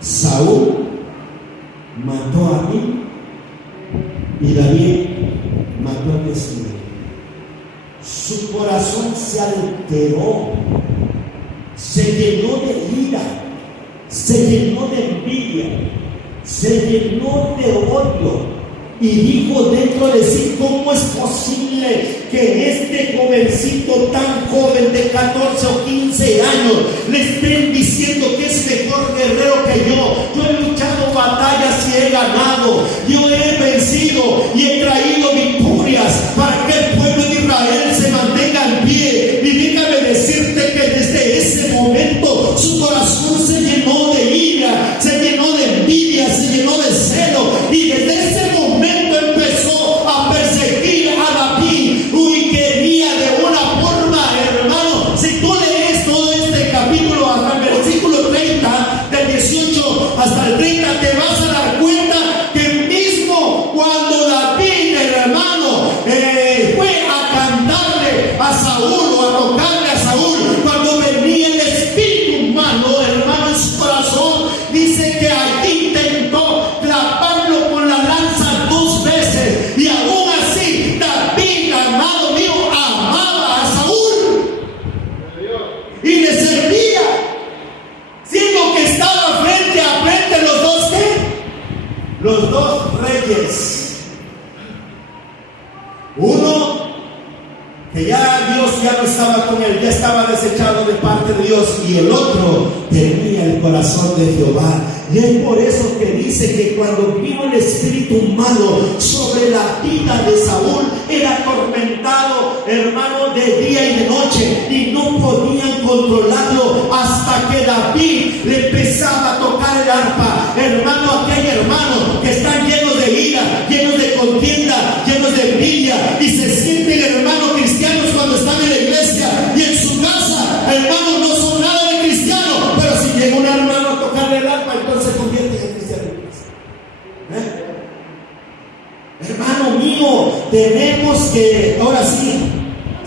Saúl mató a mí y David mató a Jesús. Su corazón se alteró, se llenó de ira, se llenó de envidia, se llenó de odio. Y dijo dentro de sí: ¿cómo es posible que este jovencito tan joven de 14 o 15 años le estén diciendo que es mejor guerrero que yo? Yo he luchado batallas y he ganado, yo he vencido y he traído victorias para que el pueblo de Israel se mantenga en pie. Y déjame decirte que desde ese momento su corazón se llenó de ira, se llenó de envidia, se llenó de celo, y desde ese momento empezó a perseguir a David y quería de una forma, hermano. Si tú lees todo este capítulo hasta el versículo 30, del 18 hasta el 30, te vas a dar cuenta que mismo cuando David, hermano, fue a cantarle a Saúl o a tocarle a Saúl, cuando venía el espíritu humano, hermano, en su corazón, dice que allí intentó clavarlo con la lanza 2 veces, y aún así David, amado mío, amaba a Saúl y le servía, siendo que estaba frente a frente los dos, ¿qué? Los dos reyes. Uno que ya Dios ya no estaba con él, ya estaba desechado de parte de Dios, y el otro tenía el corazón de Jehová. Y es por eso que dice que cuando vino el espíritu humano sobre la vida de Saúl, era atormentado, hermano, de día y de noche, y no podían controlarlo hasta que David le empezaba a tocar el arpa. Hermano, aquel hermano que están llenos de ira, llenos de contienda, llenos de envidia, y se sienten, hermano, cristianos cuando están en la iglesia, y en su casa, hermano, no son nada de cristianos, pero si llega un hermano a tocarle el arpa, entonces se convierte en cristiano. Hermano mío, tenemos que, ahora sí,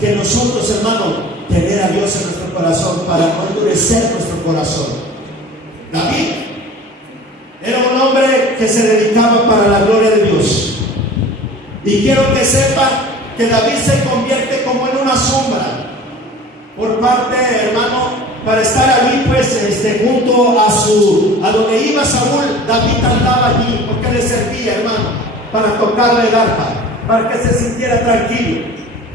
que nosotros, hermano, tener a Dios en nuestro corazón para no endurecer nuestro corazón. David era un hombre que se dedicaba para la gloria de Dios, y quiero que sepa que David se convierte como en una sombra por parte, hermano, para estar allí, pues, junto a donde iba Saúl. David andaba allí porque le servía, hermano, para tocarle el arpa, para que se sintiera tranquilo.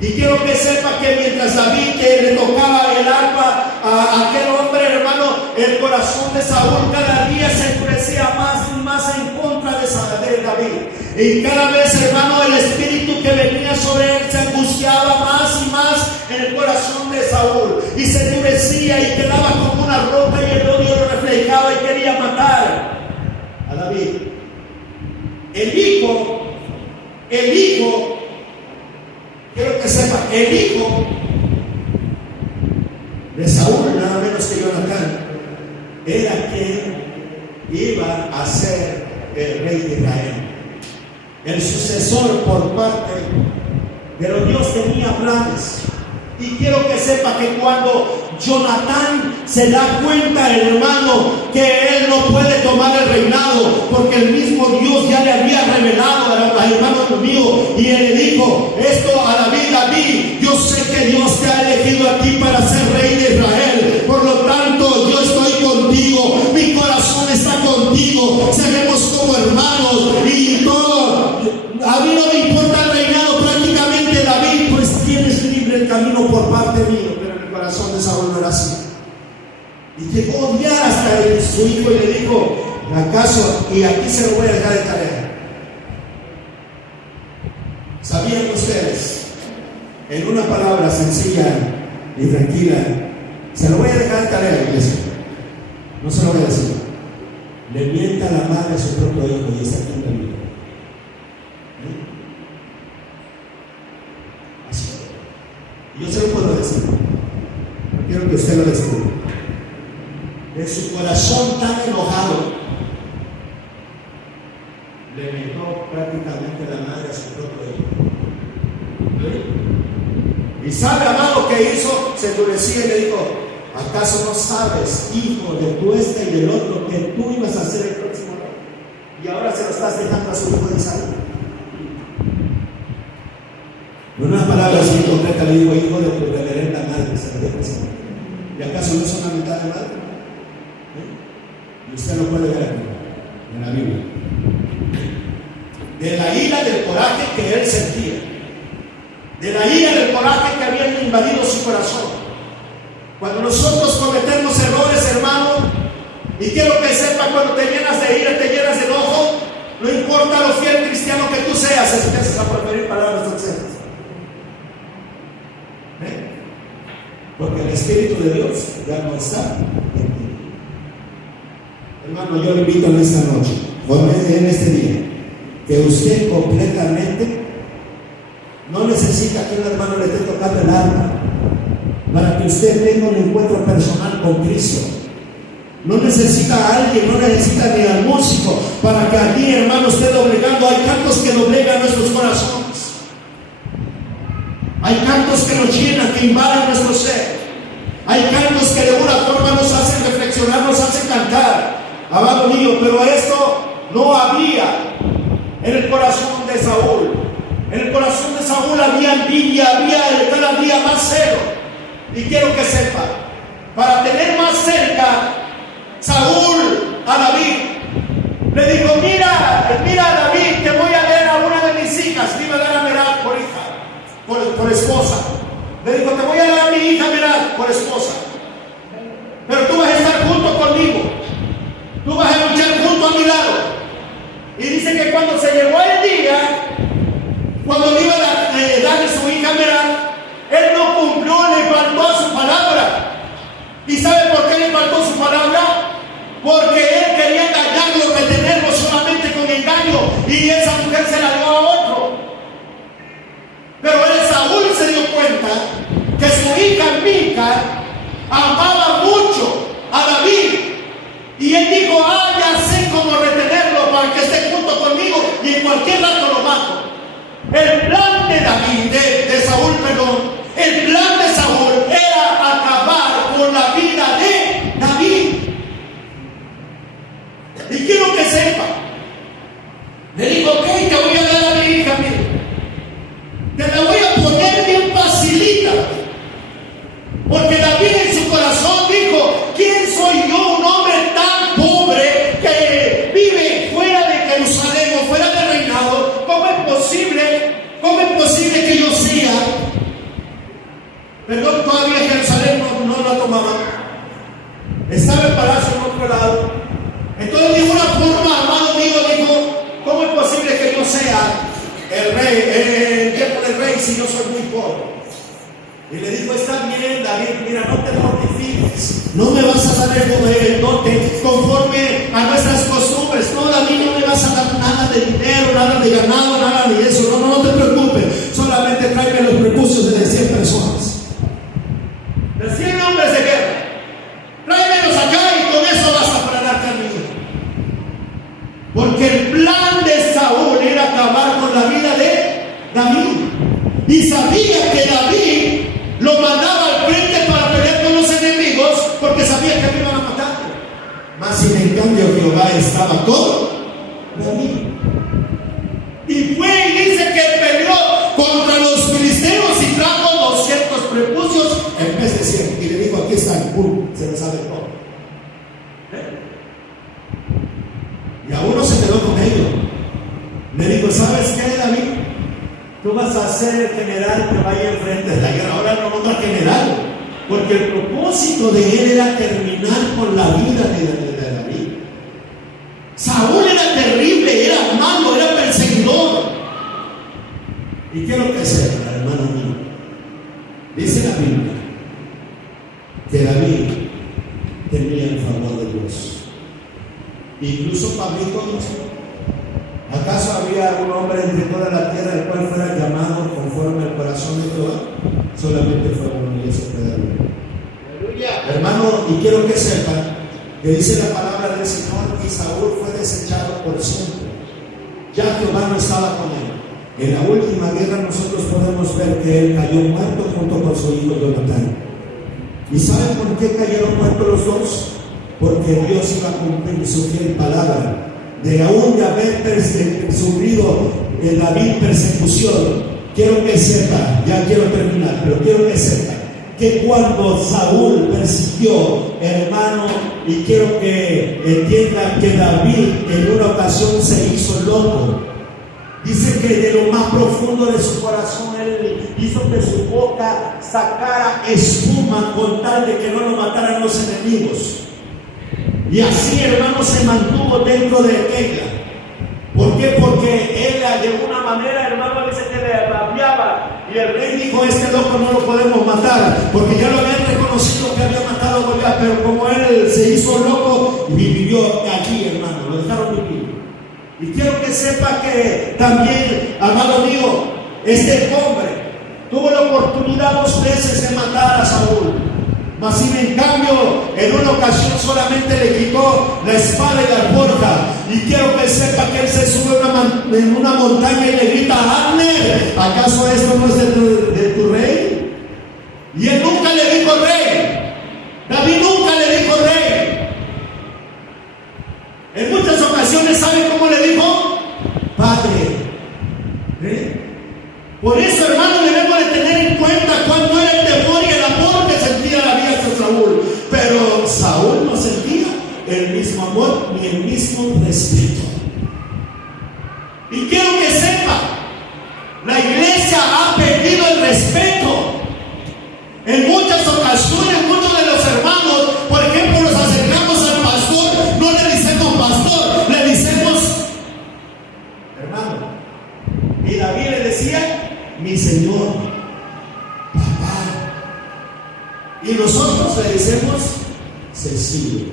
Y quiero que sepa que mientras David le tocaba el arpa a aquel hombre, hermano, el corazón de Saúl cada día se endurecía más y más en contra de David. Y cada vez, hermano, el espíritu que venía sobre él se angustiaba más y más en el corazón de Saúl, y se endurecía y quedaba como una roca, y el odio lo reflejaba y quería matar a David. El hijo, quiero que sepa, el hijo de Saúl, nada menos que Jonatán, era quien iba a ser el rey de Israel, el sucesor por parte. Pero Dios tenía planes. Y quiero que sepa que cuando Jonatán se da cuenta, hermano, que él no puede tomar el reinado, porque el mismo Dios ya le había revelado al hermano mío, y él le dijo esto a David: David, yo sé que Dios te ha elegido a ti para ser rey de Israel, por lo tanto yo estoy contigo, mi corazón está contigo, seremos como hermanos, y todo, a mí no me importa el reinado, prácticamente David, pues tienes libre el camino por parte mío. Pero en el corazón de Saúl no era así, y llegó a odiar hasta su hijo, y le dijo: ¿acaso? Y aquí se lo voy a dejar de tarea. ¿Sabían ustedes? En una palabra sencilla y tranquila, se lo voy a dejar de tarea, iglesia, no se lo voy a decir. Le mienta a la madre a su propio hijo, y está aquí en la Biblia. Así. Y yo se lo puedo decir, no quiero que usted lo descubra. En su corazón tan enojado, le mentó prácticamente la madre a su propio hijo. ¿Sí? Y sabe, amado, que hizo, se endurecía y le dijo: ¿Acaso no sabes, hijo de tu y del otro, que tú ibas a ser el próximo rey? Y ahora se lo estás dejando a su hijo de Isaí. En una palabra así concreta le digo, hijo de tu reverenda madre, ¿y acaso no es una mitad de madre? Y usted lo puede ver aquí, en la Biblia. De la ira del coraje que él sentía, de la ira del coraje que había invadido su corazón. Cuando nosotros cometemos errores, hermano, y quiero que sepa, cuando te llenas de ira, te llenas de enojo, no importa lo fiel cristiano que tú seas, empiezas a preferir palabras obscenas. Porque el Espíritu de Dios ya no está en ti. Hermano, yo le invito en esta noche, en este día, que usted completamente no necesita que un hermano le esté tocando el alma para que usted tenga un encuentro personal con Cristo. No necesita a alguien, no necesita ni al músico para que aquí, hermano, esté doblegando. Hay cantos que doblegan nuestros corazones. Hay cantos que nos llenan, que invaden nuestro ser. Hay cantos que de alguna forma nos hacen reflexionar, nos hacen cantar. Amado mío, pero esto no había en el corazón de Saúl. En el corazón de Saúl había envidia, había cada día más celo. Y quiero que sepa, para tener más cerca Saúl a David, le dijo, mira David, te voy a dar a una de mis hijas. Le iba a dar a Merab por hija, por esposa. Le dijo, te voy a dar a mi hija Merab por esposa, pero tú vas a estar junto conmigo, tú vas a luchar junto a mi lado. Y dice que cuando se llegó el día, cuando le iba a darle su hija Merab, él no cumplió, le faltó a su palabra. ¿Y sabe por qué le faltó su palabra? Porque él quería engañarlo, retenerlo solamente con engaño, y esa mujer se la dio a otro. Pero él, Saúl, se dio cuenta que su hija Mica amaba mucho a David, y él dijo, ya sé cómo retenerlo para que esté junto conmigo, y en cualquier rato lo mato. El plan de David, de Saúl, perdón, el plan de Saúl era acabar con la vida de David. Y quiero que sepa, le digo, ok, te voy a dar a mi hija, mira, te la voy a poner bien facilita, porque David en su corazón dijo, ¿quién soy yo, un hombre tan pobre que vive fuera de Jerusalén o fuera del reinado? ¿Cómo es posible que yo sea? Perdón, todavía Jerusalén no la tomaba, estaba el palacio en otro lado. Entonces, de una forma, amado mío, dijo, ¿cómo es posible que yo sea el rey, el tiempo del rey, si yo soy muy pobre? Y le dijo, está bien, David, mira, no te mortifiques, no me vas a dar el dote conforme a nuestras costumbres. No, David, no me vas a dar nada de dinero, nada de ganado, nada de eso. No te preocupes, solamente tráeme los prepucios de 100 personas, de 100 hombres de guerra. Tráemelos acá y con eso vas a planar camino. Porque el plan de Saúl era acabar con la vida de David. Y sabía que David lo mandaba al frente para pelear con los enemigos, porque sabía que me iban a matar. Mas sin en cambio Jehová estaba con David. Y fue y dice que peleó contra los filisteos y trajo 200 prepucios en vez de 100. Y le dijo, aquí están, se lo sabe todo. Y a uno se quedó con ellos. Le dijo, ¿sabes qué, David? Tú vas a ser el general que vaya enfrente de la guerra. Ahora no otro general, porque el propósito de él era terminar con la vida de David. Saúl era terrible, era malo, era perseguidor. Y quiero que sepa, hermano mío, dice la Biblia que David tenía el favor de Dios. Incluso Pablito dice, ¿acaso había un hombre entre toda la tierra el cual fuera llamado conforme al corazón de Jehová? Solamente fue uno, y eso fue David. Hermano, y quiero que sepan que dice la palabra del Señor, y Saúl fue desechado por siempre. Ya Jehová no estaba con él. En la última guerra nosotros podemos ver que él cayó muerto junto con su hijo Jonatán. ¿Y saben por qué cayeron muertos los dos? Porque Dios iba a cumplir su fiel palabra. De aún de haber sufrido David persecución, quiero que sepa, ya quiero terminar, pero quiero que sepa que cuando Saúl persiguió, hermano, y quiero que entiendan que David en una ocasión se hizo loco. Dice que de lo más profundo de su corazón él hizo que su boca sacara espuma con tal de que no lo mataran los enemigos. Y así, hermano, se mantuvo dentro de ella. ¿Por qué? Porque él de alguna manera, hermano, dice que le rabiaba. Y el rey dijo: este loco no lo podemos matar, porque ya lo habían reconocido que había matado a Goliat, pero como él se hizo loco y vivió allí, hermano, lo dejaron vivir. Y quiero que sepa que también, amado mío, este hombre tuvo la oportunidad 2 veces de matar a Saúl. Mas sin en cambio, en una ocasión solamente le quitó la espada y la alforja. Y quiero que sepa que él se sube en una montaña y le grita: Abner, ¿acaso esto no es de tu rey? Y él nunca le dijo rey. David nunca le dijo rey. En muchas ocasiones, ¿sabe cómo le dijo? Padre. Por eso, hermano, debemos de tener en cuenta cuánto era el temor y el amor que sentía David hacia Saúl. Pero Saúl no sentía el mismo amor ni el mismo respeto. Y quiero que sepa, la iglesia ha perdido el respeto. En muchas ocasiones, muchos de los hermanos, por ejemplo, nos acercamos al pastor, no le decimos pastor, le decimos hermano. Y David le decía: mi Señor, papá. Y nosotros le decimos Cecilio.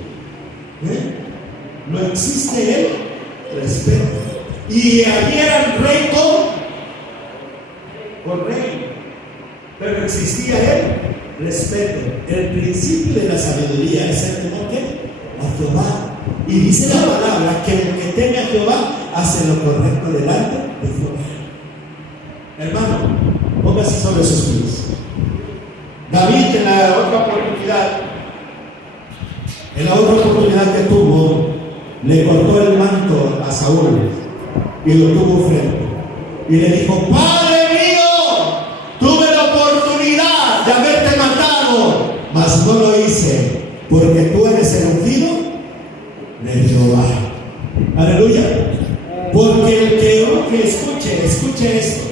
No existe el respeto. Y allí era el rey con rey, pero existía el respeto. El principio de la sabiduría es el temor a Jehová. Y dice la palabra que el que teme a Jehová hace lo correcto delante de Jehová. Hermano, póngase sobre sus pies. David en la otra oportunidad que tuvo, le cortó el manto a Saúl y lo tuvo frente. Y le dijo: Padre mío, tuve la oportunidad de haberte matado, mas no lo hice, porque tú eres el ungido de Jehová. Aleluya. Porque el que escuche esto.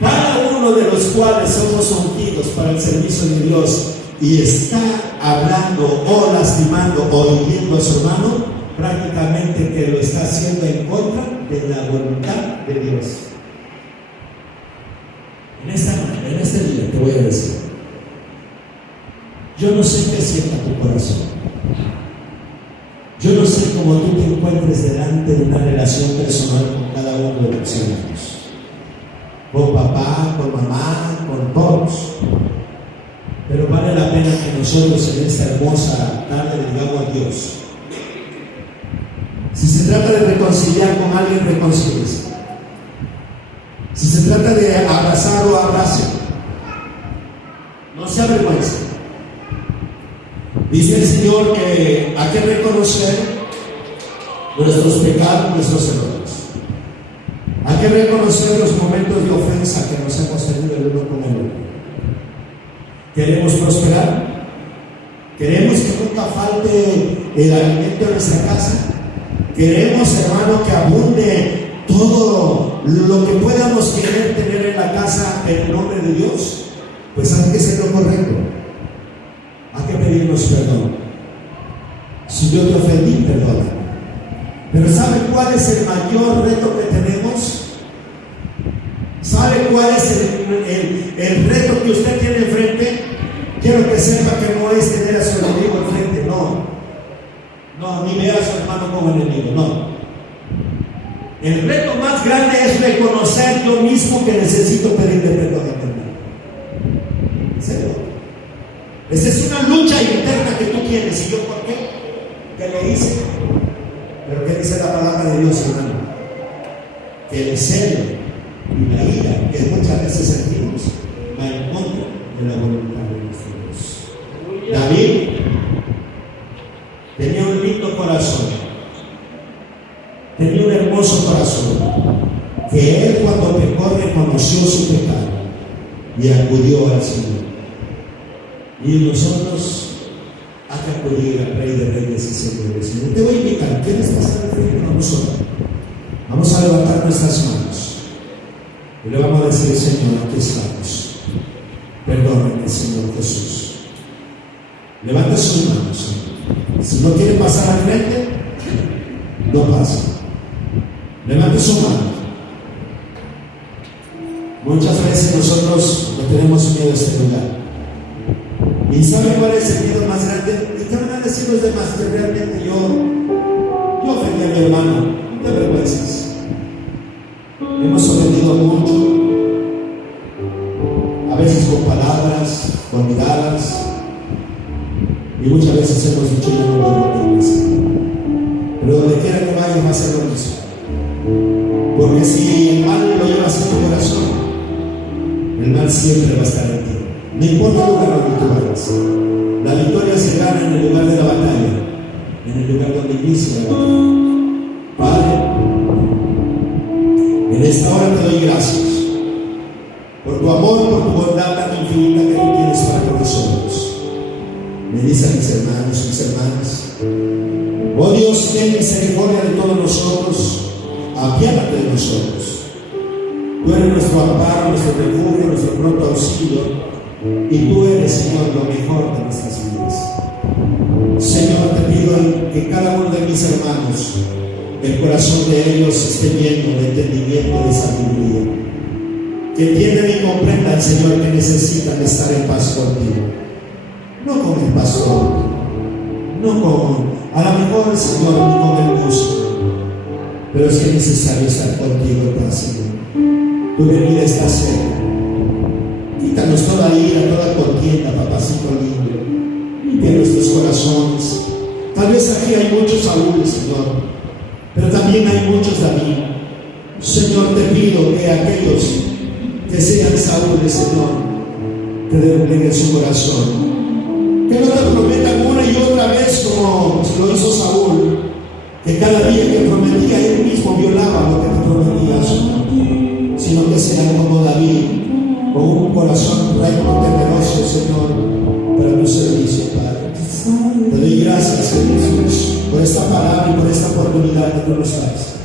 Cada uno de los cuales somos ungidos para el servicio de Dios y está hablando o lastimando o hiriendo a su hermano, prácticamente que lo está haciendo en contra de la voluntad de Dios. En este día te voy a decir, yo no sé qué sienta tu corazón. Yo no sé cómo tú te encuentres delante de una relación personal con cada uno de tus hermanos. Con papá, con mamá, con todos. Pero vale la pena que nosotros en esta hermosa tarde le digamos a Dios: si se trata de reconciliar con alguien, reconcíliese. Si se trata de abrazar o abrace, no se avergüence. Dice el Señor que hay que reconocer nuestros pecados, nuestros errores. Hay que reconocer los momentos de ofensa que nos hemos tenido el uno con el otro. ¿Queremos prosperar? ¿Queremos que nunca falte el alimento en nuestra casa? ¿Queremos, hermano, que abunde todo lo que podamos querer tener en la casa en el nombre de Dios? Pues hay que ser lo correcto. Hay que pedirnos perdón. Si yo te ofendí, perdona. Pero ¿sabe cuál es el mayor reto que tenemos? ¿Sabe cuál es el reto que usted tiene enfrente? Quiero que sepa que no es tener a su enemigo enfrente, no, ni ver a su hermano como enemigo, no. El reto más grande es reconocer yo mismo que necesito pedirle perdón a mi hermano. ¿En serio? Esa es una lucha interna que tú tienes. ¿Y yo por qué? ¿Qué le hice? Pero ¿qué dice la palabra de Dios, hermano? Que el celo y la ira que muchas veces sentimos va en contra de la voluntad de nuestro Dios. corazón. Tenía un hermoso corazón, que él cuando pecó reconoció su pecado y acudió al Señor. Y nosotros hay que acudir al Rey de Reyes y Señor de Señores. Te voy a invitar, ¿quieres pasar al frente con nosotros? Vamos a levantar nuestras manos y le vamos a decir: Señor, aquí estamos. Perdóname, Señor Jesús. Levante sus manos, Señor. Si no quiere pasar al frente, no pasa. Levante su mano. Muchas veces nosotros no tenemos miedo a este lugar. ¿Y sabe cuál es el miedo más grande? Y te van a decir los demás que realmente yo ofendí a mi hermano. No te avergüences. Hemos ofendido mucho, a veces con palabras, con miradas, y muchas veces hemos dicho: yo no vuelvo a la iglesia. Pero donde quiera que vayas va a ser lo mismo. Porque si el mal lo llevas en tu corazón, el mal siempre va a estar en ti. No importa el lugar donde tú vayas. La victoria se gana en el lugar de la batalla, en el lugar donde inicia la batalla. Padre, en esta hora te doy gracias por tu amor, por tu bondad tan infinita que tú tienes para con nosotros. Bendice a mis hermanos, mis hermanas. Oh Dios, ten misericordia de todos nosotros. Apiádate de nosotros. Tú eres nuestro amparo, nuestro refugio, nuestro pronto auxilio. Y tú eres, Señor, lo mejor de nuestras vidas. Señor, te pido que cada uno de mis hermanos, el corazón de ellos esté lleno de entendimiento, de sabiduría. Que entiendan y comprendan, Señor, que necesitan estar en paz contigo. No con el pastor, no con, a lo mejor, Señor, ni con el músico, pero es que es necesario estar contigo en paz, Señor. Tu venida está cerca. Quítanos toda ira, toda contienda, papacito lindo. Limpia nuestros corazones. Tal vez aquí hay muchos Saúles, Señor, pero también hay muchos David. Señor, te pido que aquellos que sean Saúles, Señor, te dobleguen su corazón. Que no te prometan una y otra vez como lo hizo Saúl, que cada día que prometía él mismo violaba lo que te prometía, Señor. Sino que sean como David, con un corazón recto, temeroso, Señor, para tu servicio, Padre. Te doy gracias, Señor Jesús, por esta palabra y por esta oportunidad que tú nos das.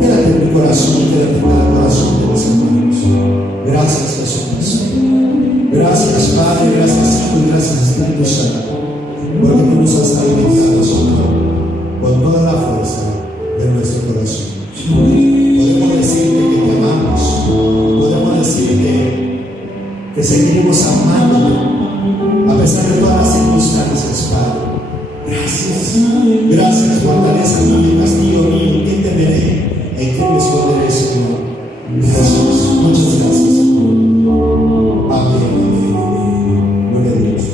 Quédate en mi corazón y quédate en cada corazón de mis hermanos. Gracias, Jesús. Gracias, Padre, gracias, Hijo y gracias, Espíritu Santo, porque tú nos has alimentado, Señor, con toda la fuerza de nuestro corazón. Podemos decirte que te amamos, podemos decirte que seguiremos amando a pesar de todas las circunstancias, Padre. Gracias, gracias, fortaleza mía, castillo mío, ¿qué temeré? ¿En qué me esconderé, Señor? Jesús, muchas gracias. Amén, amén, amén. Gloria a Dios.